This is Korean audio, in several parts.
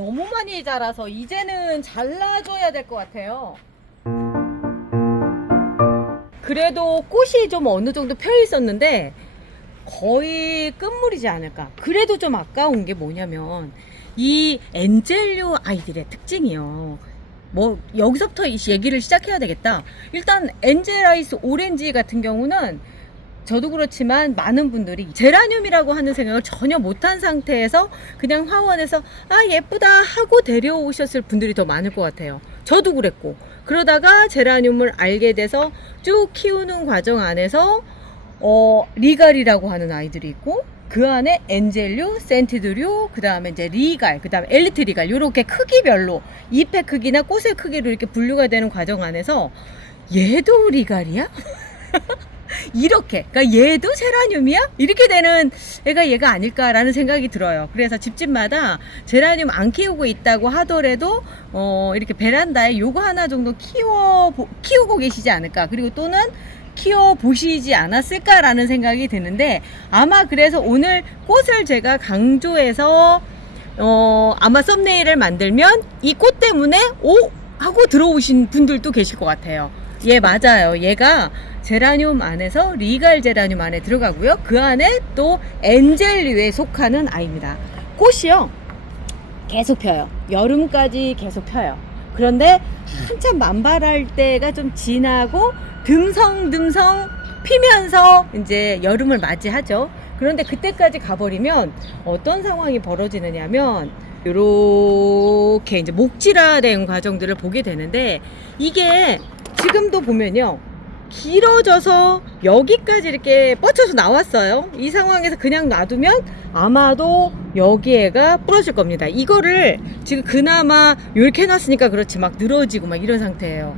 너무 많이 자라서 이제는 잘라줘야 될 것 같아요. 그래도 꽃이 좀 어느 정도 펴 있었는데 거의 끝물이지 않을까. 그래도 좀 아까운 게 뭐냐면 이 엔젤류 아이들의 특징이요. 뭐 여기서부터 얘기를 시작해야 되겠다. 일단 엔젤아이스 오렌지 같은 경우는 저도 그렇지만 많은 분들이 제라늄이라고 하는 생각을 전혀 못한 상태에서 그냥 화원에서 아 예쁘다 하고 데려오셨을 분들이 더 많을 것 같아요. 저도 그랬고, 그러다가 제라늄을 알게 돼서 쭉 키우는 과정 안에서 리갈이라고 하는 아이들이 있고, 그 안에 엔젤류, 센티드류, 그 다음에 이제 리갈, 그 다음에 엘리트 리갈, 요렇게 크기별로 잎의 크기나 꽃의 크기로 이렇게 분류가 되는 과정 안에서 얘도 리갈이야? 이렇게, 그러니까 얘도 제라늄이야? 이렇게 되는 애가 얘가 아닐까라는 생각이 들어요. 그래서 집집마다 제라늄 안 키우고 있다고 하더라도 이렇게 베란다에 요거 하나 정도 키우고 계시지 않을까. 그리고 또는 키워보시지 않았을까라는 생각이 드는데, 아마 그래서 오늘 꽃을 제가 강조해서 아마 썸네일을 만들면 이 꽃 때문에 오! 하고 들어오신 분들도 계실 것 같아요. 예, 맞아요. 얘가 제라늄 안에서 리갈 제라늄 안에 들어가고요. 그 안에 또 엔젤류에 속하는 아이입니다. 꽃이요, 계속 펴요. 여름까지 계속 펴요. 그런데 한참 만발할 때가 좀 지나고 듬성듬성 피면서 이제 여름을 맞이하죠. 그런데 그때까지 가버리면 어떤 상황이 벌어지느냐면 이렇게 이제 목질화된 과정들을 보게 되는데, 이게 지금도 보면요, 길어져서 여기까지 이렇게 뻗쳐서 나왔어요. 이 상황에서 그냥 놔두면 아마도 여기에가 부러질 겁니다. 이거를 지금 그나마 이렇게 해놨으니까 그렇지 막 늘어지고 막 이런 상태예요.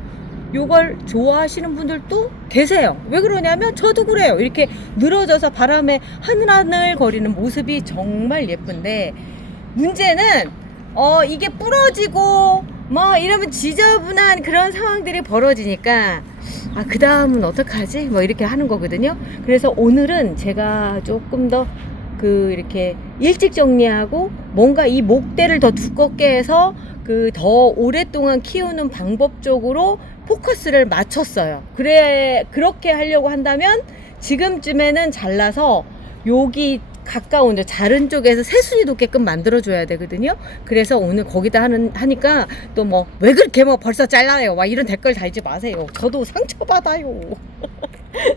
요걸 좋아하시는 분들도 계세요. 왜 그러냐면 저도 그래요. 이렇게 늘어져서 바람에 하늘하늘 거리는 모습이 정말 예쁜데, 문제는 이게 부러지고 뭐 이러면 지저분한 그런 상황들이 벌어지니까 그 다음은 어떡하지? 뭐 이렇게 하는 거거든요. 그래서 오늘은 제가 조금 더 이렇게 일찍 정리하고 뭔가 이 목대를 더 두껍게 해서 더 오랫동안 키우는 방법 쪽으로 포커스를 맞췄어요. 그렇게 하려고 한다면 지금쯤에는 잘라서 여기 가까운 자른 쪽에서 새순이 돋게끔 만들어줘야 되거든요. 그래서 오늘 거기다 하니까 또 뭐 왜 그렇게 뭐 벌써 잘라요 막 이런 댓글 달지 마세요. 저도 상처받아요.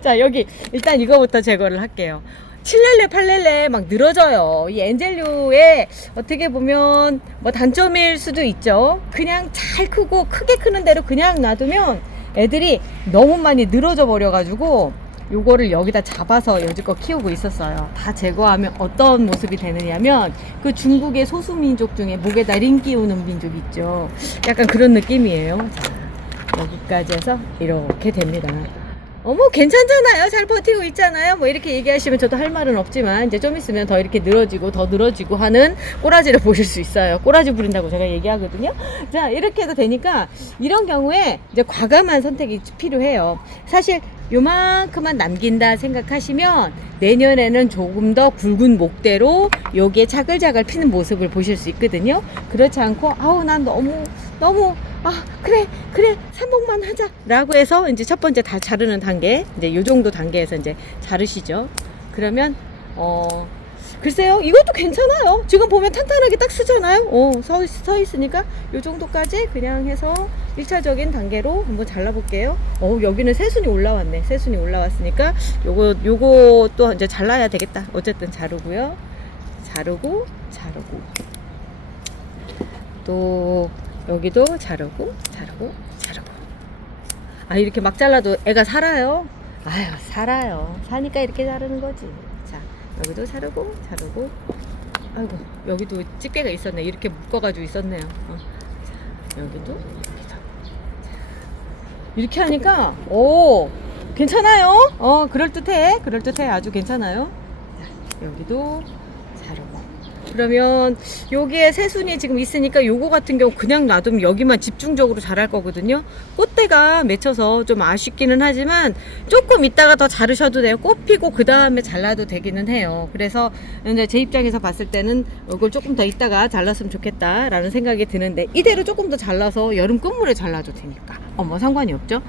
자, 여기 일단 이거부터 제거를 할게요. 7렐레 8렐레 막 늘어져요. 이 엔젤류의 어떻게 보면 뭐 단점일 수도 있죠. 그냥 잘 크고 크게 크는 대로 그냥 놔두면 애들이 너무 많이 늘어져 버려 가지고 요거를 여기다 잡아서 여지껏 키우고 있었어요. 다 제거하면 어떤 모습이 되느냐면 그 중국의 소수민족 중에 목에다 링 끼우는 민족 있죠. 약간 그런 느낌이에요. 자, 여기까지 해서 이렇게 됩니다. 어머 괜찮잖아요. 잘 버티고 있잖아요. 뭐 이렇게 얘기하시면 저도 할 말은 없지만 이제 좀 있으면 더 이렇게 늘어지고 더 늘어지고 하는 꼬라지를 보실 수 있어요. 꼬라지 부린다고 제가 얘기하거든요. 자, 이렇게 해도 되니까 이런 경우에 이제 과감한 선택이 필요해요. 사실 요만큼만 남긴다 생각하시면 내년에는 조금 더 굵은 목대로 여기에 자글자글 피는 모습을 보실 수 있거든요. 그렇지 않고 난 너무 그래 3복만 하자 라고 해서 이제 첫 번째 다 자르는 단계, 이제 요 정도 단계에서 이제 자르시죠. 그러면 글쎄요, 이것도 괜찮아요. 지금 보면 탄탄하게 딱 쓰잖아요. 서 있으니까 요 정도까지 그냥 해서 1차적인 단계로 한번 잘라볼게요. 여기는 새순이 올라왔네. 새순이 올라왔으니까 요거 또 이제 잘라야 되겠다. 어쨌든 자르고요. 자르고 또 여기도 자르고 이렇게 막 잘라도 애가 살아요. 살아요. 사니까 이렇게 자르는 거지. 자, 여기도 자르고 아이고, 여기도 집게가 있었네. 이렇게 묶어가지고 있었네요. 자, 여기도 이렇게 하니까 괜찮아요. 그럴듯해. 아주 괜찮아요. 자, 여기도 자르고 그러면 여기에 새순이 지금 있으니까 요거 같은 경우 그냥 놔두면 여기만 집중적으로 자랄 거거든요. 꽃대가 맺혀서 좀 아쉽기는 하지만 조금 있다가 더 자르셔도 돼요. 꽃 피고 그 다음에 잘라도 되기는 해요. 그래서 이제 제 입장에서 봤을 때는 이걸 조금 더 있다가 잘랐으면 좋겠다라는 생각이 드는데, 이대로 조금 더 잘라서 여름 끝물에 잘라도 되니까 뭐 상관이 없죠.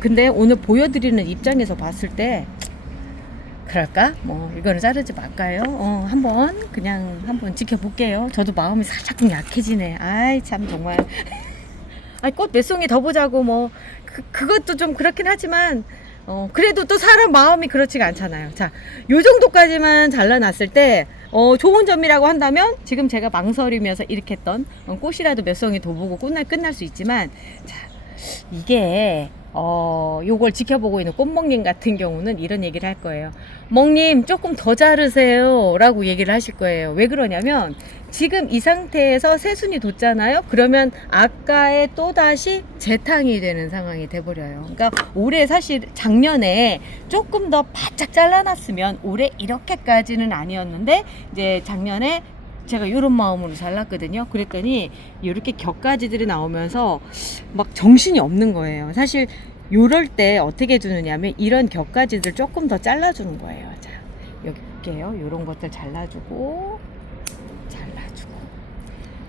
근데 오늘 보여드리는 입장에서 봤을 때 그럴까? 뭐 이거는 자르지 말까요? 한번 지켜볼게요. 저도 마음이 살짝 약해지네. 아이 참 정말. 아이 꽃 몇 송이 더 보자고 뭐 그것도 좀 그렇긴 하지만 그래도 또 사람 마음이 그렇지가 않잖아요. 자, 요 정도까지만 잘라놨을 때 좋은 점이라고 한다면 지금 제가 망설이면서 이렇게 했던 꽃이라도 몇 송이 더 보고 끝날 수 있지만, 자, 이게 요걸 지켜보고 있는 꽃먹님 같은 경우는 이런 얘기를 할 거예요. 먹님 조금 더 자르세요 라고 얘기를 하실 거예요. 왜 그러냐면 지금 이 상태에서 새순이 돋잖아요. 그러면 아까에 또다시 재탕이 되는 상황이 돼버려요. 그러니까 올해 사실 작년에 조금 더 바짝 잘라놨으면 올해 이렇게까지는 아니었는데, 이제 작년에 제가 이런 마음으로 잘랐거든요. 그랬더니 이렇게 격가지들이 나오면서 막 정신이 없는 거예요. 사실 요럴 때 어떻게 주느냐면 이런 격가지들 조금 더 잘라주는 거예요. 자, 여기 볼게요. 요런 것들 잘라주고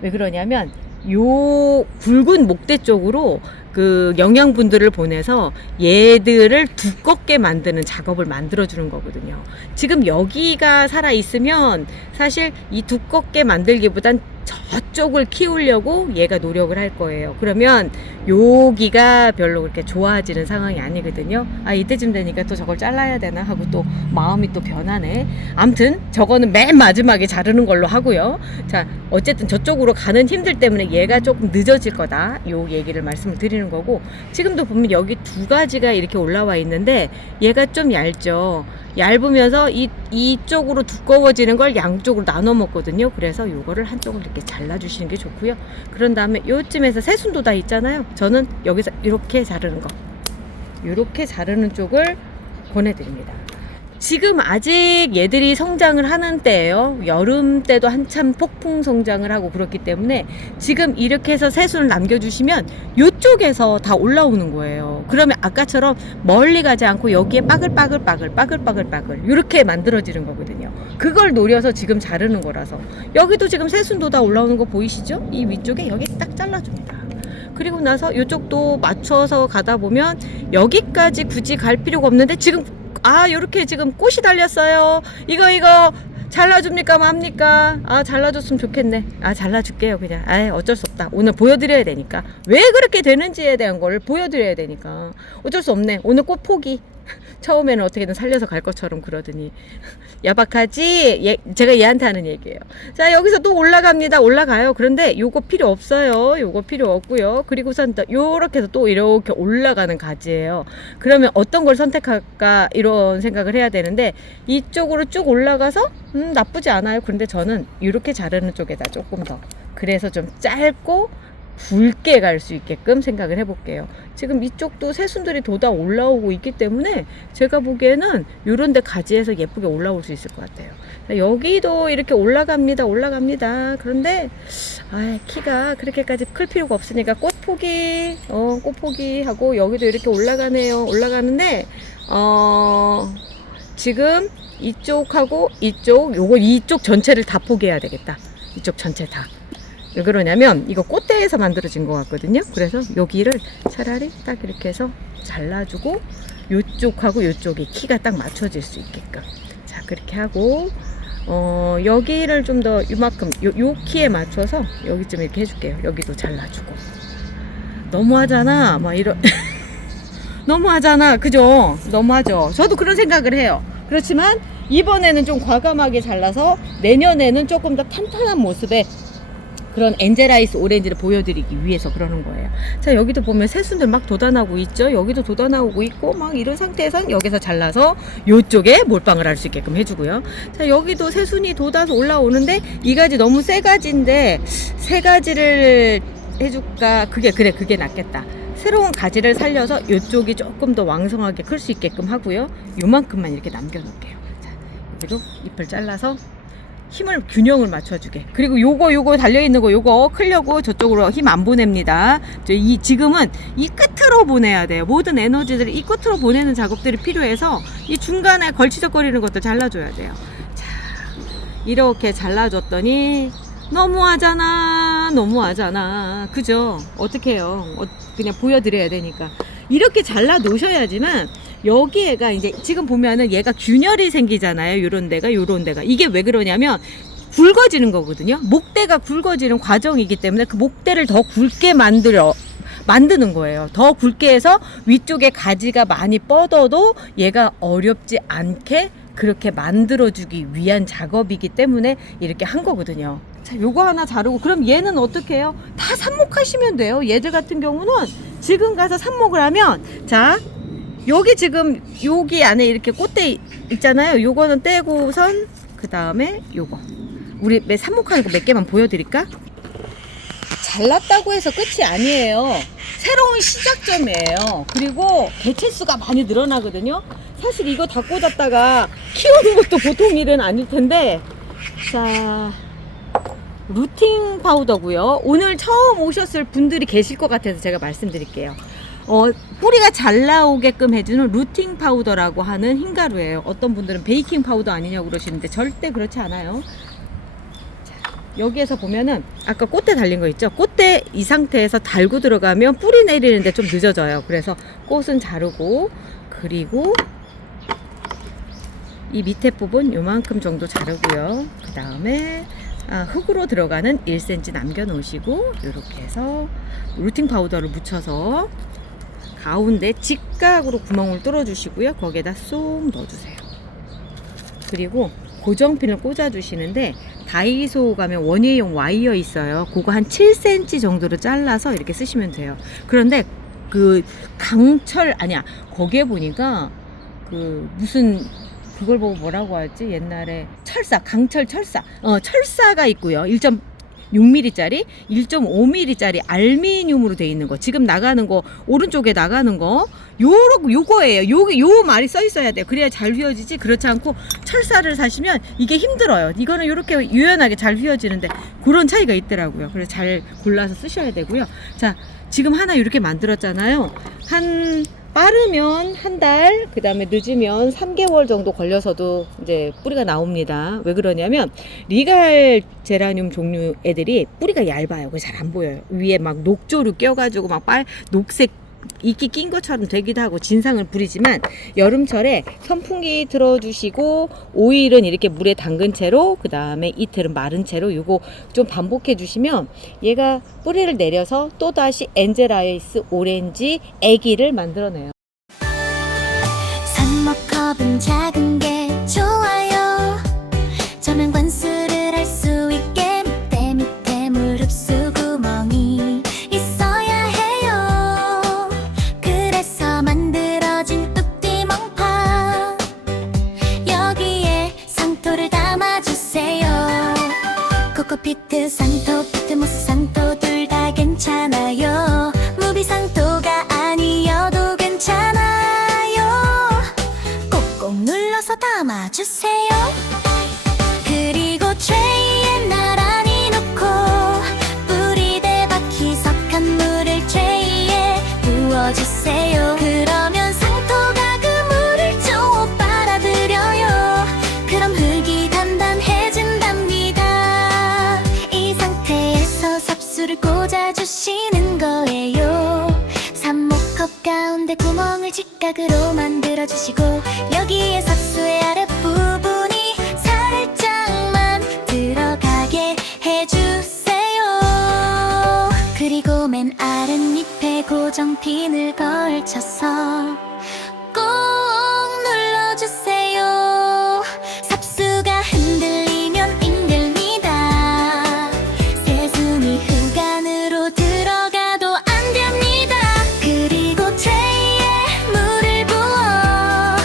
왜 그러냐면 요 굵은 목대 쪽으로 그 영양분들을 보내서 얘들을 두껍게 만드는 작업을 만들어 주는 거거든요. 지금 여기가 살아 있으면 사실 이 두껍게 만들기보단 저쪽을 키우려고 얘가 노력을 할 거예요. 그러면 여기가 별로 그렇게 좋아지는 상황이 아니거든요. 아, 이때쯤 되니까 또 저걸 잘라야 되나 하고 또 마음이 또 변하네. 아무튼 저거는 맨 마지막에 자르는 걸로 하고요. 자, 어쨌든 저쪽으로 가는 힘들 때문에 얘가 조금 늦어질 거다, 요 얘기를 말씀을 드리는 거고, 지금도 보면 여기 두 가지가 이렇게 올라와 있는데 얘가 좀 얇죠. 얇으면서 이쪽으로 두꺼워지는 걸 양쪽으로 나눠 먹거든요. 그래서 요거를 한쪽을 이렇게 잘라주시는 게 좋고요. 그런 다음에 요쯤에서 새순도다 있잖아요. 저는 여기서 이렇게 자르는 거, 이렇게 자르는 쪽을 보내드립니다. 지금 아직 얘들이 성장을 하는 때예요. 여름 때도 한참 폭풍 성장을 하고 그렇기 때문에 지금 이렇게 해서 새순을 남겨주시면 이쪽에서 다 올라오는 거예요. 그러면 아까처럼 멀리 가지 않고 여기에 빠글빠글 이렇게 만들어지는 거거든요. 그걸 노려서 지금 자르는 거라서. 여기도 지금 새순도 다 올라오는 거 보이시죠? 이 위쪽에 여기 딱 잘라줍니다. 그리고 나서 이쪽도 맞춰서 가다 보면 여기까지 굳이 갈 필요가 없는데, 지금 요렇게 지금 꽃이 달렸어요. 이거 잘라줍니까 맙니까? 잘라줬으면 좋겠네. 잘라줄게요 그냥. 어쩔 수 없다. 오늘 보여드려야 되니까. 왜 그렇게 되는지에 대한 걸 보여드려야 되니까 어쩔 수 없네. 오늘 꽃 포기. 처음에는 어떻게든 살려서 갈 것처럼 그러더니 야박하지? 제가 얘한테 하는 얘기예요. 자, 여기서 또 올라갑니다. 올라가요. 그런데 요거 필요 없어요. 요거 필요 없고요. 그리고선 요렇게 해서 또 이렇게 올라가는 가지예요. 그러면 어떤 걸 선택할까 이런 생각을 해야 되는데, 이쪽으로 쭉 올라가서 나쁘지 않아요. 그런데 저는 이렇게 자르는 쪽에다 조금 더, 그래서 좀 짧고 굵게 갈 수 있게끔 생각을 해볼게요. 지금 이쪽도 새순들이 돋아 올라오고 있기 때문에 제가 보기에는 요런데 가지에서 예쁘게 올라올 수 있을 것 같아요. 여기도 이렇게 올라갑니다. 그런데 키가 그렇게까지 클 필요가 없으니까 꽃 포기하고 여기도 이렇게 올라가는데 지금 이쪽하고 이쪽 전체를 다 포기해야 되겠다. 이쪽 전체 다. 왜 그러냐면 이거 꽃대에서 만들어진 것 같거든요. 그래서 여기를 차라리 딱 이렇게 해서 잘라주고 요쪽하고 요쪽이 키가 딱 맞춰질 수 있게끔, 자, 그렇게 하고 여기를 좀 더 이만큼 요 키에 맞춰서 여기쯤 이렇게 해줄게요. 여기도 잘라주고. 너무하잖아 막 이런 너무하잖아, 그죠? 너무하죠. 저도 그런 생각을 해요. 그렇지만 이번에는 좀 과감하게 잘라서 내년에는 조금 더 탄탄한 모습의 그런 엔젤아이스 오렌지를 보여드리기 위해서 그러는 거예요. 자, 여기도 보면 새순들 막 돋아나고 있죠. 여기도 돋아나오고 있고 막 이런 상태에선 여기서 잘라서 요쪽에 몰빵을 할 수 있게끔 해주고요. 자, 여기도 새순이 돋아서 올라오는데 이 가지 너무 세 가지인데 세 가지를 해줄까? 그게 낫겠다. 새로운 가지를 살려서 이쪽이 조금 더 왕성하게 클 수 있게끔 하고요. 요만큼만 이렇게 남겨놓을게요. 자, 여기도 잎을 잘라서 힘을 균형을 맞춰주게. 그리고 요거 달려있는 거 요거 클려고 저쪽으로 힘 안 보냅니다. 지금은 이 끝으로 보내야 돼요. 모든 에너지들을 이 끝으로 보내는 작업들이 필요해서 이 중간에 걸치적거리는 것도 잘라줘야 돼요. 자, 이렇게 잘라줬더니 너무하잖아. 그죠? 어떻게 해요? 그냥 보여드려야 되니까. 이렇게 잘라 놓으셔야지만 여기에가 이제 지금 보면은 얘가 균열이 생기잖아요. 요런 데가. 이게 왜 그러냐면 굵어지는 거거든요. 목대가 굵어지는 과정이기 때문에 그 목대를 더 굵게 만드는 거예요. 더 굵게 해서 위쪽에 가지가 많이 뻗어도 얘가 어렵지 않게 그렇게 만들어주기 위한 작업이기 때문에 이렇게 한 거거든요. 자, 요거 하나 자르고, 그럼 얘는 어떻게 해요? 다 삽목하시면 돼요. 얘들 같은 경우는 지금 가서 삽목을 하면, 자, 여기 안에 이렇게 꽃대 있잖아요. 요거는 떼고선, 그 다음에 요거. 우리 삽목하는 거 몇 개만 보여드릴까? 잘랐다고 해서 끝이 아니에요. 새로운 시작점이에요. 그리고 개체수가 많이 늘어나거든요. 사실 이거 다 꽂았다가 키우는 것도 보통 일은 아닐 텐데, 자, 루팅 파우더고요. 오늘 처음 오셨을 분들이 계실 것 같아서 제가 말씀드릴게요. 뿌리가 잘 나오게끔 해주는 루팅 파우더라고 하는 흰가루예요. 어떤 분들은 베이킹 파우더 아니냐고 그러시는데 절대 그렇지 않아요. 자, 여기에서 보면은 아까 꽃대 달린 거 있죠? 꽃대 이 상태에서 달고 들어가면 뿌리 내리는데 좀 늦어져요. 그래서 꽃은 자르고, 그리고 이 밑에 부분 요만큼 정도 자르고요. 그 다음에 흙으로 들어가는 1cm 남겨 놓으시고, 이렇게 해서 루팅 파우더를 묻혀서 가운데 직각으로 구멍을 뚫어 주시고요. 거기에다 쏙 넣어 주세요. 그리고 고정핀을 꽂아 주시는데, 다이소 가면 원예용 와이어 있어요. 그거 한 7cm 정도로 잘라서 이렇게 쓰시면 돼요. 그런데 그 거기에 보니까 무슨 그걸 보고 뭐라고 하지? 옛날에 강철 철사가 있고요. 1.6mm짜리, 1.5mm짜리 알미늄으로 되어 있는 거. 지금 나가는 거, 오른쪽에 나가는 거, 요거예요. 요 말이 써 있어야 돼요. 그래야 잘 휘어지지. 그렇지 않고 철사를 사시면 이게 힘들어요. 이거는 이렇게 유연하게 잘 휘어지는데 그런 차이가 있더라고요. 그래서 잘 골라서 쓰셔야 되고요. 자, 지금 하나 이렇게 만들었잖아요. 빠르면 한 달, 그 다음에 늦으면 3개월 정도 걸려서도 이제 뿌리가 나옵니다. 왜 그러냐면 리갈 제라늄 종류 애들이 뿌리가 얇아요. 그래서 잘 안 보여요. 위에 막 녹조류 껴가지고 막 녹색 이끼 낀 것처럼 되기도 하고 진상을 부리지만, 여름철에 선풍기 틀어주시고 5일은 이렇게 물에 담근 채로, 그 다음에 이틀은 마른 채로 요거 좀 반복해 주시면 얘가 뿌리를 내려서 또다시 엔젤아이스 오렌지 애기를 만들어내요. 컵은 작은 게 좋아요. 저는 관수를 할 수 있게 밑에 무릎 수구멍이 있어야 해요. 그래서 만들어진 뚝띠멍파, 여기에 상토를 담아주세요. 코코피트 상토, 피트모스 상토 둘 다 괜찮아요. 무비상토가 아니어도 괜찮아요. 꼭 눌러서 담아주세요. 그리고 트레이에 나란히 놓고 뿌리대 박히석한 물을 트레이에 부어주세요. 그러면 상토가 그 물을 좀 빨아들여요. 그럼 흙이 단단해진답니다. 이 상태에서 삽수를 꽂아주시는 거예요. 삽목컵 가운데 구멍을 직각으로 만들어주시고, 여기에 삽수의 아랫부분이 살짝만 들어가게 해주세요. 그리고 맨 아랫잎에 고정핀을 걸쳐서 꼭 눌러주세요. 삽수가 흔들리면 힘듭니다. 새순이 흙 안으로 들어가도 안 됩니다. 그리고 트레이에 물을 부어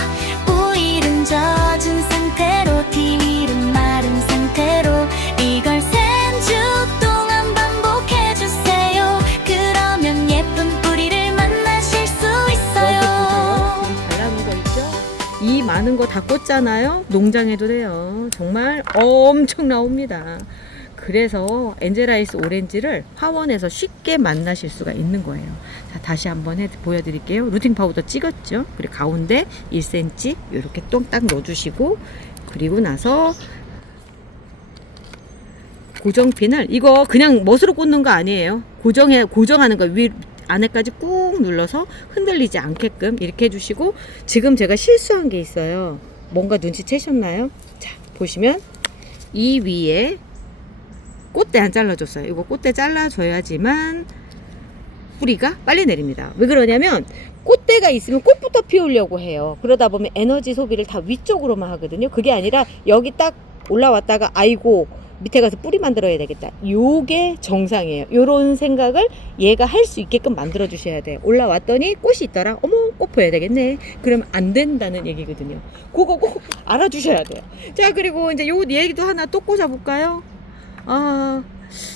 5일은 젖은 상태로, 뒤일은 마른 상태로 이걸 3주 동안 반복해주세요. 그러면 예쁜 뿌리를 만나실 수 있어요. 다 꽂잖아요. 농장해도 돼요. 정말 엄청 나옵니다. 그래서 엔젤아이스 오렌지를 화원에서 쉽게 만나실 수가 있는 거예요. 자, 다시 한번 보여드릴게요. 루팅 파우더 찍었죠. 그리고 가운데 1cm 이렇게 똥딱 넣어주시고, 그리고 나서 고정핀을, 이거 그냥 멋으로 꽂는 거 아니에요. 고정하는 거 안에까지 꾹 눌러서 흔들리지 않게끔 이렇게 해주시고, 지금 제가 실수한 게 있어요. 뭔가 눈치채셨나요? 자, 보시면 이 위에 꽃대 안 잘라줬어요. 이거 꽃대 잘라줘야지만 뿌리가 빨리 내립니다. 왜 그러냐면 꽃대가 있으면 꽃부터 피우려고 해요. 그러다 보면 에너지 소비를 다 위쪽으로만 하거든요. 그게 아니라 여기 딱 올라왔다가 아이고 밑에 가서 뿌리 만들어야 되겠다. 요게 정상이에요. 요런 생각을 얘가 할 수 있게끔 만들어 주셔야 돼요. 올라왔더니 꽃이 있더라. 어머, 꽃 보여야 되겠네. 그러면 안 된다는 얘기거든요. 그거 꼭 알아주셔야 돼요. 자, 그리고 이제 요 얘기도 하나 또 꽂아볼까요?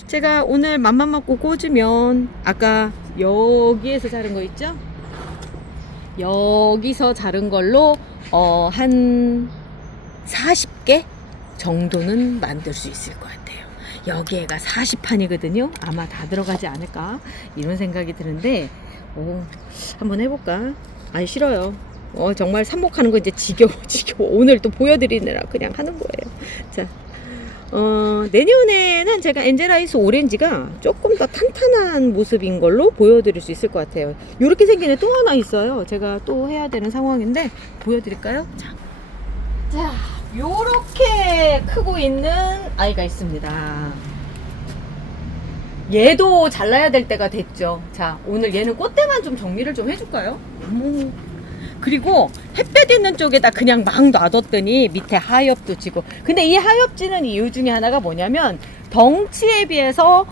제가 오늘 맘만 먹고 꽂으면 아까 여기에서 자른 거 있죠? 여기서 자른 걸로 한 40개 정도는 만들 수 있을 것 같아요. 여기에가 40판이거든요. 아마 다 들어가지 않을까 이런 생각이 드는데 한번 해볼까? 아니 싫어요. 정말 삽목하는 거 이제 지겨워. 오늘 또 보여드리느라 그냥 하는 거예요. 자, 내년에는 제가 엔젤아이스 오렌지가 조금 더 탄탄한 모습인 걸로 보여드릴 수 있을 것 같아요. 이렇게 생긴 애 또 하나 있어요. 제가 또 해야 되는 상황인데 보여드릴까요? 자, 요렇게 크고 있는 아이가 있습니다. 얘도 잘라야 될 때가 됐죠. 자, 오늘 얘는 꽃대만 좀 정리를 좀 해줄까요? 그리고 햇볕 있는 쪽에다 그냥 막 놔뒀더니 밑에 하엽도 지고, 근데 이 하엽 지는 이유 중에 하나가 뭐냐면 덩치에 비해서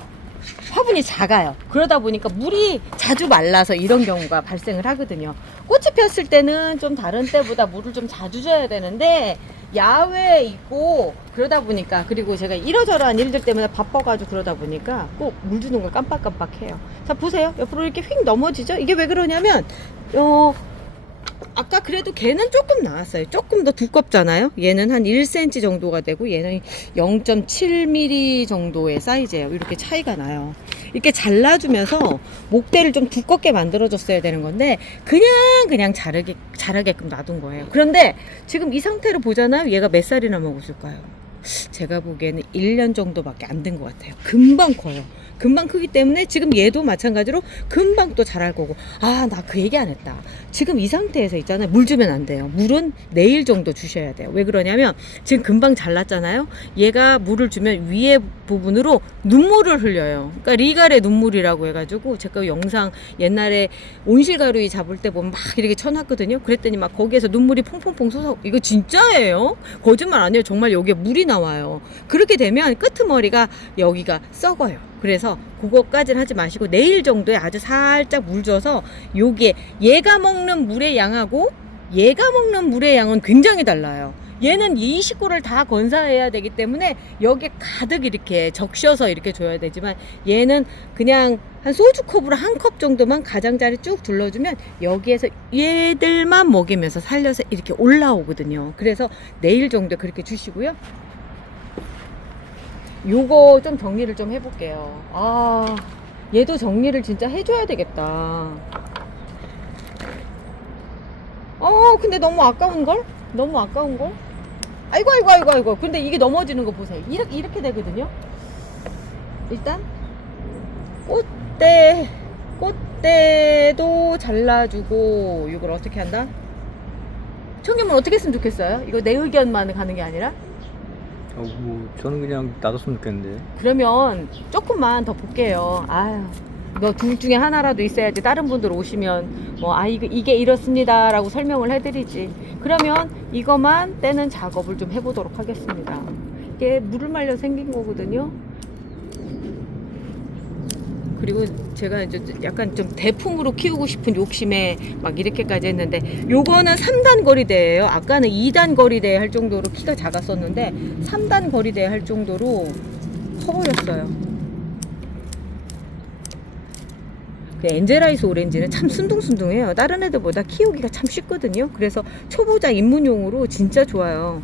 화분이 작아요. 그러다 보니까 물이 자주 말라서 이런 경우가 발생을 하거든요. 꽃이 폈을 때는 좀 다른 때보다 물을 좀 자주 줘야 되는데 야외에 있고 그러다 보니까, 그리고 제가 이러저러한 일들 때문에 바빠가지고 그러다 보니까 꼭 물 주는 걸 깜빡깜빡해요. 자, 보세요. 옆으로 이렇게 휙 넘어지죠? 이게 왜 그러냐면 아까 그래도 걔는 조금 나왔어요. 조금 더 두껍잖아요. 얘는 한 1cm 정도가 되고 얘는 0.7mm 정도의 사이즈예요. 이렇게 차이가 나요. 이렇게 잘라주면서 목대를 좀 두껍게 만들어줬어야 되는 건데 그냥 자라게끔 놔둔 거예요. 그런데 지금 이 상태로 보잖아요. 얘가 몇 살이나 먹었을까요? 제가 보기에는 1년 정도밖에 안 된 것 같아요. 금방 커요. 금방 크기 때문에 지금 얘도 마찬가지로 금방 또 자랄 거고. 나 그 얘기 안 했다. 지금 이 상태에서 있잖아요. 물 주면 안 돼요. 물은 내일 정도 주셔야 돼요. 왜 그러냐면 지금 금방 잘랐잖아요. 얘가 물을 주면 위에 부분으로 눈물을 흘려요. 그러니까 리갈의 눈물이라고 해가지고 제가 영상 옛날에 온실가루이 잡을 때 보면 막 이렇게 쳐놨거든요. 그랬더니 막 거기에서 눈물이 퐁퐁퐁 솟아. 이거 진짜예요. 거짓말 아니에요. 정말 여기에 물이 나와요. 그렇게 되면 끄트머리가 여기가 썩어요. 그래서 그거까지는 하지 마시고 내일 정도에 아주 살짝 물 줘서 여기에 얘가 먹는 물의 양하고 얘가 먹는 물의 양은 굉장히 달라요. 얘는 이 식구를 다 건사해야 되기 때문에 여기에 가득 이렇게 적셔서 이렇게 줘야 되지만 얘는 그냥 한 소주컵으로 한 컵 정도만 가장자리 쭉 둘러주면 여기에서 얘들만 먹이면서 살려서 이렇게 올라오거든요. 그래서 내일 정도 그렇게 주시고요. 요거 좀 정리를 좀 해볼게요. 얘도 정리를 진짜 해줘야 되겠다. 근데 너무 아까운걸? 너무 아까운걸? 아이고. 근데 이게 넘어지는 거 보세요. 이렇게 되거든요. 일단 꽃대도 잘라주고, 이걸 어떻게 한다? 청님은 어떻게 했으면 좋겠어요? 이거 내 의견만 가는 게 아니라? 저는 그냥 놔뒀으면 좋겠는데. 그러면 조금만 더 볼게요. 너 둘 중에 하나라도 있어야지 다른 분들 오시면 이게 이렇습니다 라고 설명을 해드리지. 그러면 이것만 떼는 작업을 좀 해보도록 하겠습니다. 이게 물을 말려 생긴 거거든요. 그리고 제가 이제 약간 좀 대품으로 키우고 싶은 욕심에 막 이렇게까지 했는데, 요거는 3단 거리대예요. 아까는 2단 거리대 할 정도로 키가 작았었는데 3단 거리대 할 정도로 커버렸어요. 엔젤아이스 오렌지는 참 순둥순둥해요. 다른 애들보다 키우기가 참 쉽거든요. 그래서 초보자 입문용으로 진짜 좋아요.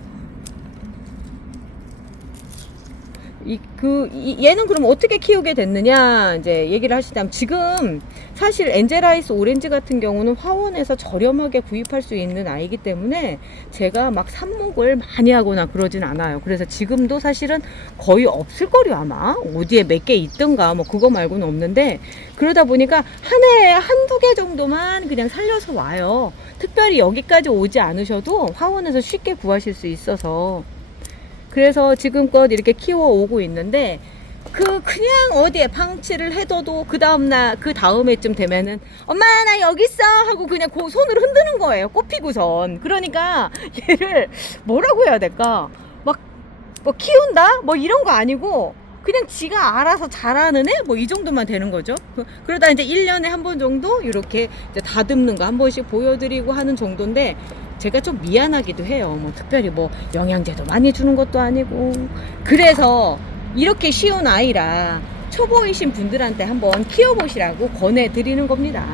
얘는 그럼 어떻게 키우게 됐느냐 이제 얘기를 하시자면, 지금 사실 엔젤아이스 오렌지 같은 경우는 화원에서 저렴하게 구입할 수 있는 아이기 때문에 제가 막 삽목을 많이 하거나 그러진 않아요. 그래서 지금도 사실은 거의 없을걸요. 아마 어디에 몇 개 있던가 뭐 그거 말고는 없는데, 그러다 보니까 한 해에 한두 개 정도만 그냥 살려서 와요. 특별히 여기까지 오지 않으셔도 화원에서 쉽게 구하실 수 있어서, 그래서 지금껏 이렇게 키워오고 있는데, 그냥 어디에 방치를 해둬도 그 다음에쯤 되면은 엄마 나 여기 있어 하고 그냥 그 손을 흔드는 거예요. 꽃피고선. 그러니까 얘를 뭐라고 해야 될까, 막 뭐 키운다 뭐 이런 거 아니고 그냥 지가 알아서 자라는 애 뭐 이 정도만 되는 거죠. 그러다 이제 1년에 한 번 정도 이렇게 이제 다듬는 거 한 번씩 보여드리고 하는 정도인데, 제가 좀 미안하기도 해요. 뭐 특별히 뭐 영양제도 많이 주는 것도 아니고. 그래서 이렇게 쉬운 아이라 초보이신 분들한테 한번 키워보시라고 권해드리는 겁니다.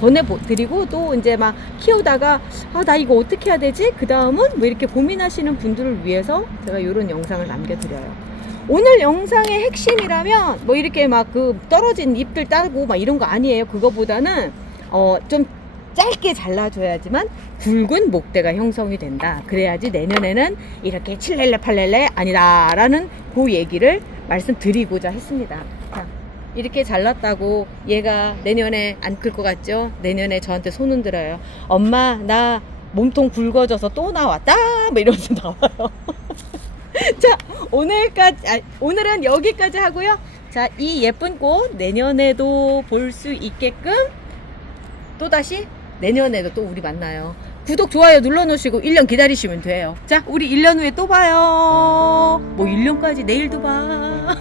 권해드리고, 또 이제 막 키우다가 나 이거 어떻게 해야 되지? 그 다음은 뭐 이렇게 고민하시는 분들을 위해서 제가 이런 영상을 남겨드려요. 오늘 영상의 핵심이라면 뭐 이렇게 막 그 떨어진 잎들 따고 막 이런 거 아니에요. 그거보다는 좀 짧게 잘라줘야지만 굵은 목대가 형성이 된다. 그래야지 내년에는 이렇게 칠렐레 팔렐레 아니다 라는 그 얘기를 말씀드리고자 했습니다. 자, 이렇게 잘랐다고 얘가 내년에 안 클 것 같죠? 내년에 저한테 손 흔들어요. 엄마 나 몸통 굵어져서 또 나왔다 뭐 이러면서 나와요. 자, 오늘은 여기까지 하고요. 자, 이 예쁜 꽃 내년에도 볼 수 있게끔 또다시 내년에도 또 우리 만나요. 구독, 좋아요 눌러놓으시고 1년 기다리시면 돼요. 자, 우리 1년 후에 또 봐요. 뭐 1년까지 내일도 봐.